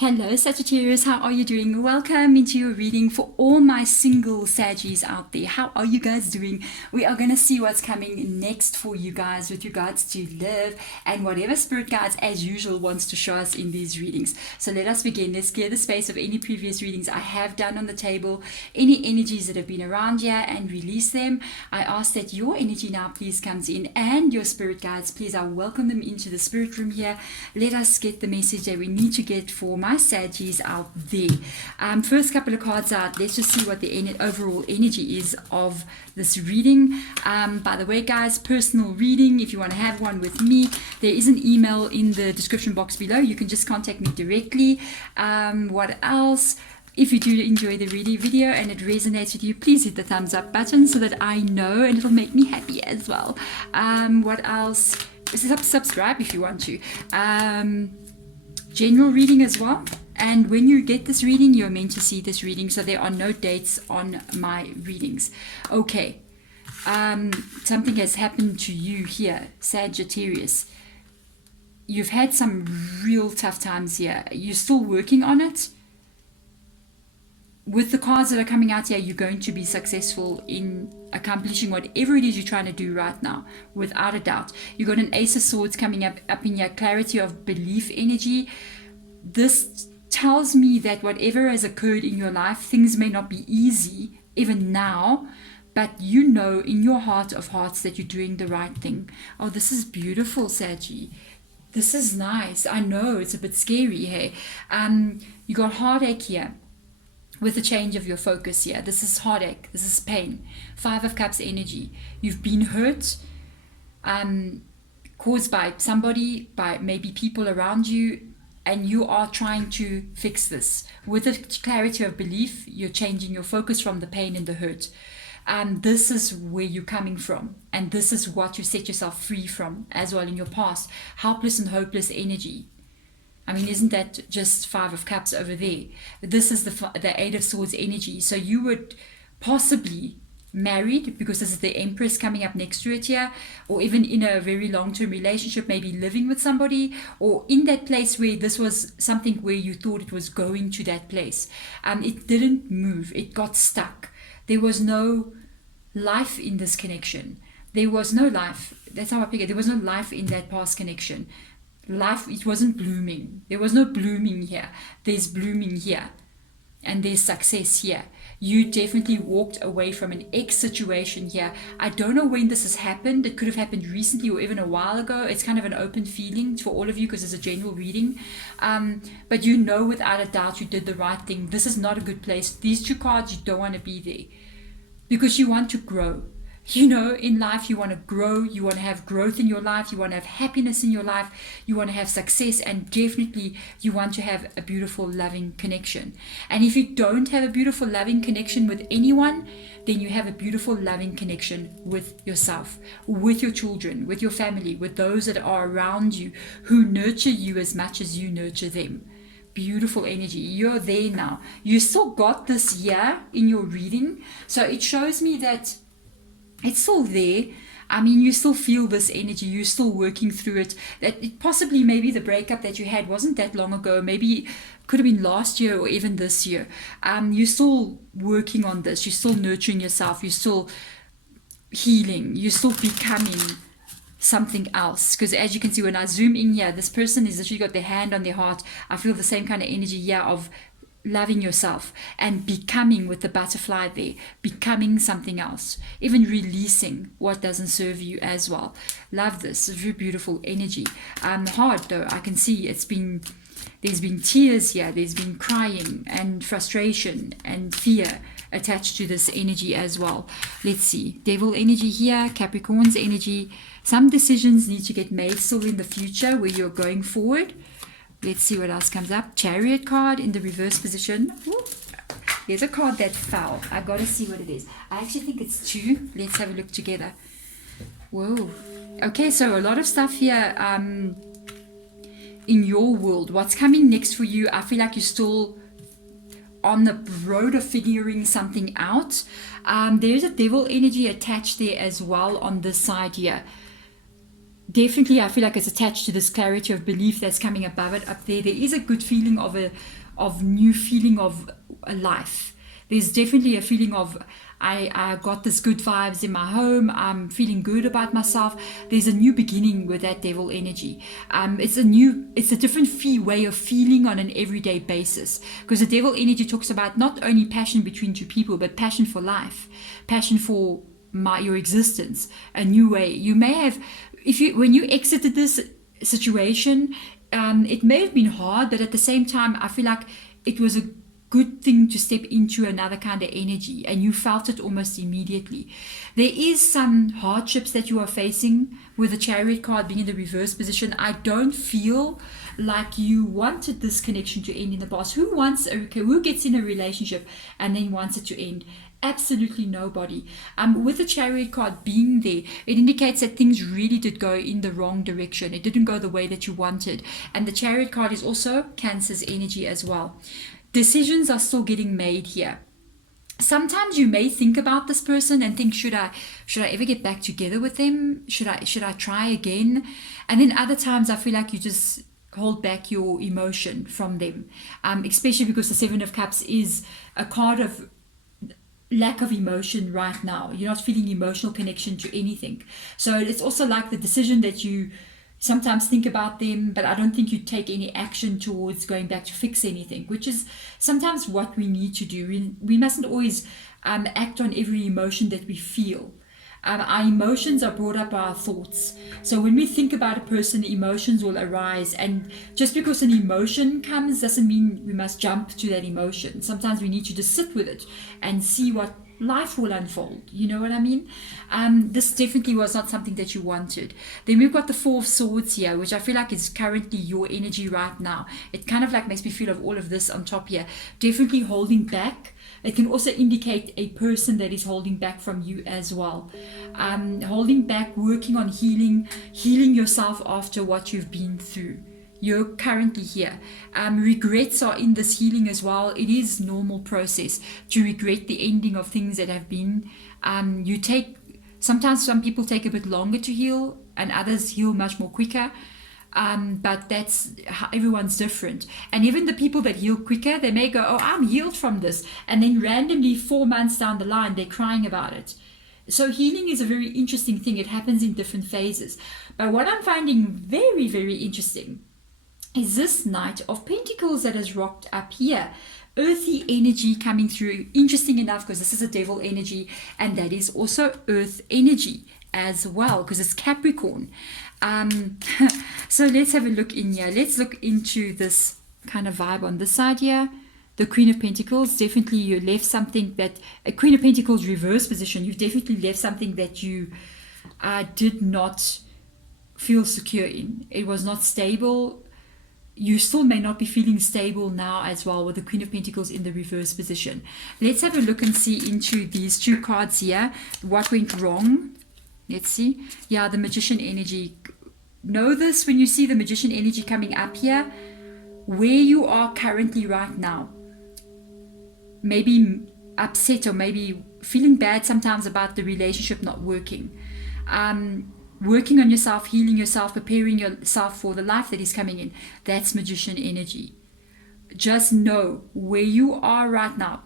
Hello Sagittarius, how are you doing? Welcome into your reading for all my single Saggies out there. How are you guys doing? We are going to see what's coming next for you guys with regards to love and whatever spirit guides as usual wants to show us in these readings. So let us begin. Let's clear the space of any previous readings I have done on the table, any energies that have been around here, and release them. I ask that your energy now please comes in, and your spirit guides, please, I welcome them into the spirit room here. Let us get the message that we need to get for my Saggies out there. First couple of cards out. Let's just see what the overall energy is of this reading. By the way, guys, personal reading, if you want to have one with me, there is an email in the description box below. You can just contact me directly. What else? If you do enjoy the reading video and it resonates with you, please hit the thumbs up button so that I know, and it'll make me happy as well. What else? Subscribe if you want to. General reading as well, and when you get this reading, you're meant to see this reading, so there are no dates on my readings. Okay, something has happened to you here, Sagittarius. You've had some real tough times here. You're still working on it. With the cards that are coming out here, you're going to be successful in accomplishing whatever it is you're trying to do right now, without a doubt. You got an Ace of Swords coming up in your clarity of belief energy. This tells me that whatever has occurred in your life, things may not be easy even now, but you know in your heart of hearts that you're doing the right thing. Oh, this is beautiful, Saggy. This is nice. I know it's a bit scary, hey. You got heartache here with the change of your focus here. This is heartache. This is pain. Five of Cups energy. You've been hurt, caused by somebody, by maybe people around you, and you are trying to fix this. With the clarity of belief, you're changing your focus from the pain and the hurt. This is where you're coming from, and this is what you set yourself free from as well in your past. Helpless and hopeless energy. I mean, isn't that just Five of Cups over there? This is the Eight of Swords energy. So you would possibly married, because this is the Empress coming up next to it here, or even in a very long-term relationship, maybe living with somebody, or in that place where this was something where you thought it was going to that place. It didn't move. It got stuck. There was no life in this connection. There was no life. That's how I pick it. There was no life in that past connection. Life, it wasn't blooming. There was no blooming here. There's blooming here, and there's success here. You definitely walked away from an ex situation here. I don't know when this has happened. It could have happened recently or even a while ago. It's kind of an open feeling for all of you because it's a general reading. But you know without a doubt you did the right thing. This is not a good place. These two cards, you don't want to be there because you want to grow. You know, in life, you want to grow, you want to have growth in your life, you want to have happiness in your life, you want to have success, and definitely you want to have a beautiful, loving connection. And if you don't have a beautiful, loving connection with anyone, then you have a beautiful, loving connection with yourself, with your children, with your family, with those that are around you who nurture you as much as you nurture them. Beautiful energy. You're there now. You still got this year in your reading, so it shows me that it's still there. I mean, you still feel this energy. You're still working through it. That it possibly maybe the breakup that you had wasn't that long ago. Maybe could have been last year or even this year. You're still working on this. You're still nurturing yourself. You're still healing. You're still becoming something else. Because as you can see, when I zoom in here, this person is literally got their hand on their heart. I feel the same kind of energy here of loving yourself and becoming, with the butterfly there, becoming something else, even releasing what doesn't serve you as well. Love this. Very beautiful energy. Hard though, I can see there's been tears here, there's been crying and frustration and fear attached to this energy as well. Let's see, Devil energy here, Capricorn's energy. Some decisions need to get made still in the future where you're going forward. Let's see what else comes up. Chariot card in the reverse position. Ooh, there's a card that fell. I gotta see what it is. I actually think it's two. Let's have a look together. Whoa. Okay, so a lot of stuff here in your world. What's coming next for you? I feel like you're still on the road of figuring something out. There's a devil energy attached there as well on this side here. definitely I feel like it's attached to this clarity of belief that's coming above it up there. There is a good feeling of new feeling of a life. There's definitely a feeling of I got this good vibes in my home. I'm feeling good about myself. There's a new beginning with that devil energy. It's a different way of feeling on an everyday basis, because the devil energy talks about not only passion between two people, but passion for life, passion for your existence, a new way. You may have, when you exited this situation, it may have been hard, but at the same time, I feel like it was a good thing to step into another kind of energy, and you felt it almost immediately. There is some hardships that you are facing with the Chariot card being in the reverse position. I don't feel like you wanted this connection to end in the past. Who gets in a relationship and then wants it to end? Absolutely nobody. With the Chariot card being there, it indicates that things really did go in the wrong direction. It didn't go the way that you wanted. And the Chariot card is also Cancer's energy as well. Decisions are still getting made here. Sometimes you may think about this person and think, should I ever get back together with them? Should I try again? And then other times I feel like you just hold back your emotion from them, especially because the Seven of Cups is a card of lack of emotion right now. You're not feeling emotional connection to anything. So it's also like the decision that you sometimes think about them, but I don't think you take any action towards going back to fix anything, which is sometimes what we need to do. We mustn't always act on every emotion that we feel. Our emotions are brought up by our thoughts. So when we think about a person, emotions will arise. And just because an emotion comes doesn't mean we must jump to that emotion. Sometimes we need to just sit with it and see what life will unfold. You know what I mean? This definitely was not something that you wanted. Then we've got the Four of Swords here, which I feel like is currently your energy right now. It kind of like makes me feel of all of this on top here. Definitely holding back. It can also indicate a person that is holding back from you as well. Holding back, working on healing yourself after what you've been through. You're currently here. Regrets are in this healing as well. It is normal process to regret the ending of things that have been. Sometimes some people take a bit longer to heal and others heal much more quicker. But that's how everyone's different. And even the people that heal quicker, they may go, oh, I'm healed from this. And then randomly 4 months down the line, they're crying about it. So healing is a very interesting thing. It happens in different phases. But what I'm finding very, very interesting is this Knight of Pentacles that has rocked up here. Earthy energy coming through. Interesting enough, because this is a devil energy, and that is also earth energy as well, because it's Capricorn. So let's have a look in here. Let's look into this kind of vibe on this side here. The Queen of Pentacles, definitely you left something that, a Queen of Pentacles reverse position, you've definitely left something that you did not feel secure in. It was not stable. You still may not be feeling stable now as well with the Queen of Pentacles in the reverse position. Let's have a look and see into these two cards here. What went wrong? Let's see. Yeah, the Magician energy. Know this when you see the Magician energy coming up here. Where you are currently right now. Maybe upset or maybe feeling bad sometimes about the relationship not working. Working on yourself, healing yourself, preparing yourself for the life that is coming in. That's Magician energy. Just know where you are right now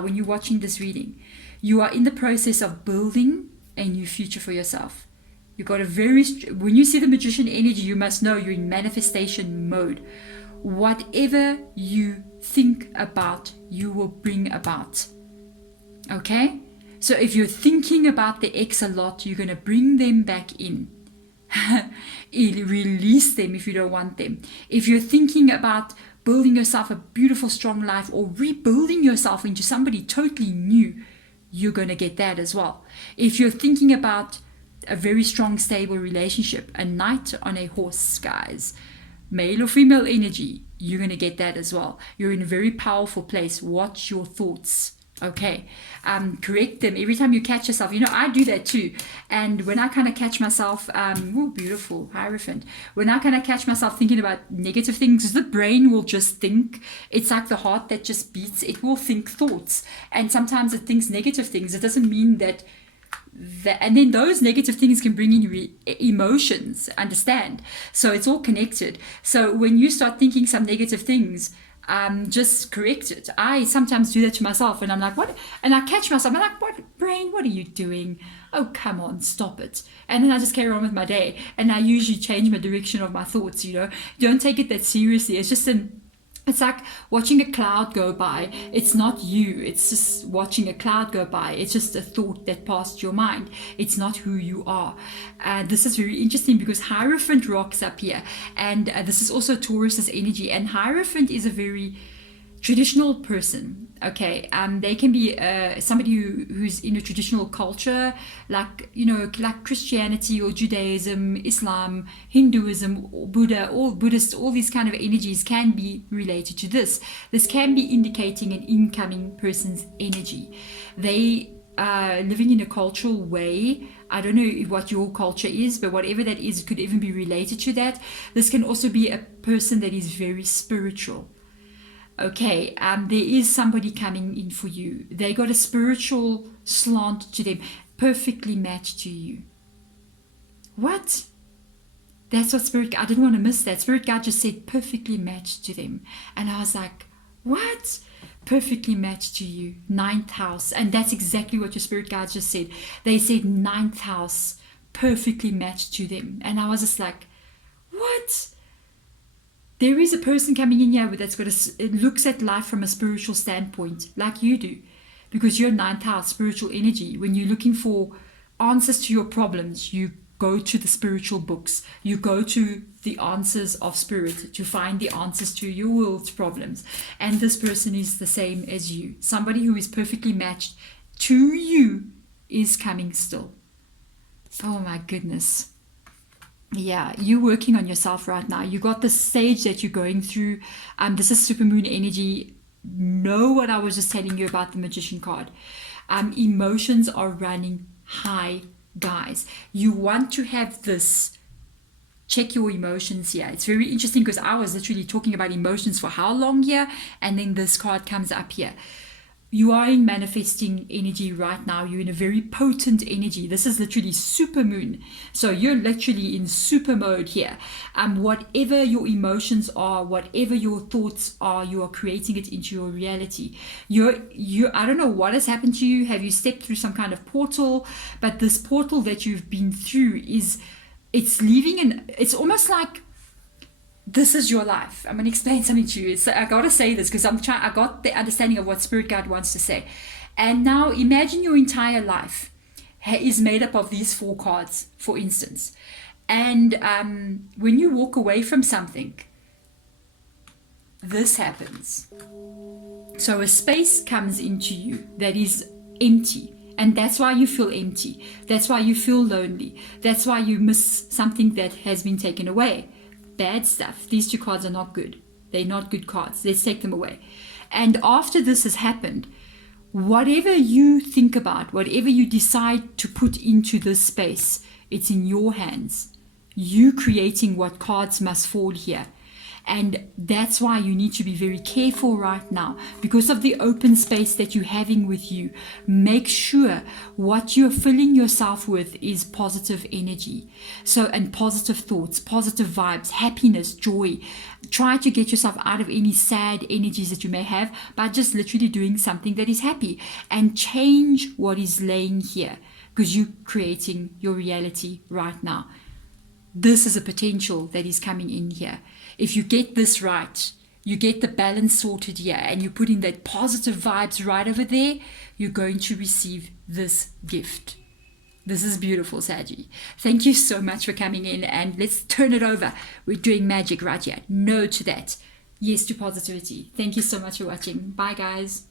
when you're watching this reading. You are in the process of building a new future for yourself. You got when you see the Magician energy, you must know you're in manifestation mode. Whatever you think about, you will bring about. Okay? So if you're thinking about the ex a lot, you're going to bring them back in. Release them if you don't want them. If you're thinking about building yourself a beautiful, strong life or rebuilding yourself into somebody totally new, you're going to get that as well. If you're thinking about a very strong, stable relationship, a knight on a horse, guys, male or female energy, you're going to get that as well. You're in a very powerful place. Watch your thoughts. Okay, correct them every time you catch yourself. You know, I do that too. And when I kind of catch myself, beautiful Hierophant. When I kind of catch myself thinking about negative things, the brain will just think. It's like the heart that just beats. It will think thoughts, and sometimes it thinks negative things. It doesn't mean that and then those negative things can bring in emotions, understand? So it's all connected. So when you start thinking some negative things, just correct it. I sometimes do that to myself, and I'm like, what? And I catch myself, I'm like, what, brain, what are you doing? Oh, come on, stop it. And then I just carry on with my day, and I usually change my direction of my thoughts. Don't take it that seriously. It's like watching a cloud go by. It's not you. It's just watching a cloud go by. It's just a thought that passed your mind. It's not who you are. This is very interesting because Hierophant rocks up here. And this is also Taurus's energy. And Hierophant is a very traditional person. Okay, they can be somebody who's in a traditional culture, like Christianity or Judaism, Islam, Hinduism, Buddha, all Buddhist, all these kind of energies can be related to this. This can be indicating an incoming person's energy. They are living in a cultural way. I don't know what your culture is, but whatever that is, it could even be related to that. This can also be a person that is very spiritual. Okay, there is somebody coming in for you. They got a spiritual slant to them, perfectly matched to you. What? That's what Spirit, I didn't want to miss that. Spirit God just said perfectly matched to them. And I was like, what? Perfectly matched to you. 9th house. And that's exactly what your Spirit God just said. They said 9th house, perfectly matched to them. And I was just like, what? There is a person coming in here that's it looks at life from a spiritual standpoint, like you do, because you're 9th house, spiritual energy. When you're looking for answers to your problems, you go to the spiritual books. You go to the answers of spirit to find the answers to your world's problems. And this person is the same as you. Somebody who is perfectly matched to you is coming still. Oh my goodness. Yeah, you're working on yourself right now. You got the stage that you're going through. This is supermoon energy. Know what I was just telling you about the Magician card. Emotions are running high, guys. You want to have this. Check your emotions here. It's very interesting because I was literally talking about emotions for how long here, and then this card comes up here. You are in manifesting energy right now. You're in a very potent energy. This is literally super moon. So you're literally in super mode here. Whatever your emotions are, whatever your thoughts are, you are creating it into your reality. I don't know what has happened to you. Have you stepped through some kind of portal? But this portal that you've been through it's leaving it's almost like this is your life. I'm going to explain something to you. So I got to say this because I got the understanding of what Spirit Guide wants to say. And now imagine your entire life is made up of these 4 cards, for instance. And when you walk away from something, this happens. So a space comes into you that is empty. And that's why you feel empty. That's why you feel lonely. That's why you miss something that has been taken away. Bad stuff. These 2 cards are not good. They're not good cards. Let's take them away. And after this has happened, whatever you think about, whatever you decide to put into this space, it's in your hands. You creating what cards must fall here. And that's why you need to be very careful right now because of the open space that you're having with you. Make sure what you're filling yourself with is positive energy. And positive thoughts, positive vibes, happiness, joy. Try to get yourself out of any sad energies that you may have by just literally doing something that is happy and change what is laying here because you're creating your reality right now. This is a potential that is coming in here. If you get this right, you get the balance sorted here, and you put in that positive vibes right over there, you're going to receive this gift. This is beautiful, Saggy. Thank you so much for coming in, and let's turn it over. We're doing magic right here. No to that. Yes to positivity. Thank you so much for watching. Bye, guys.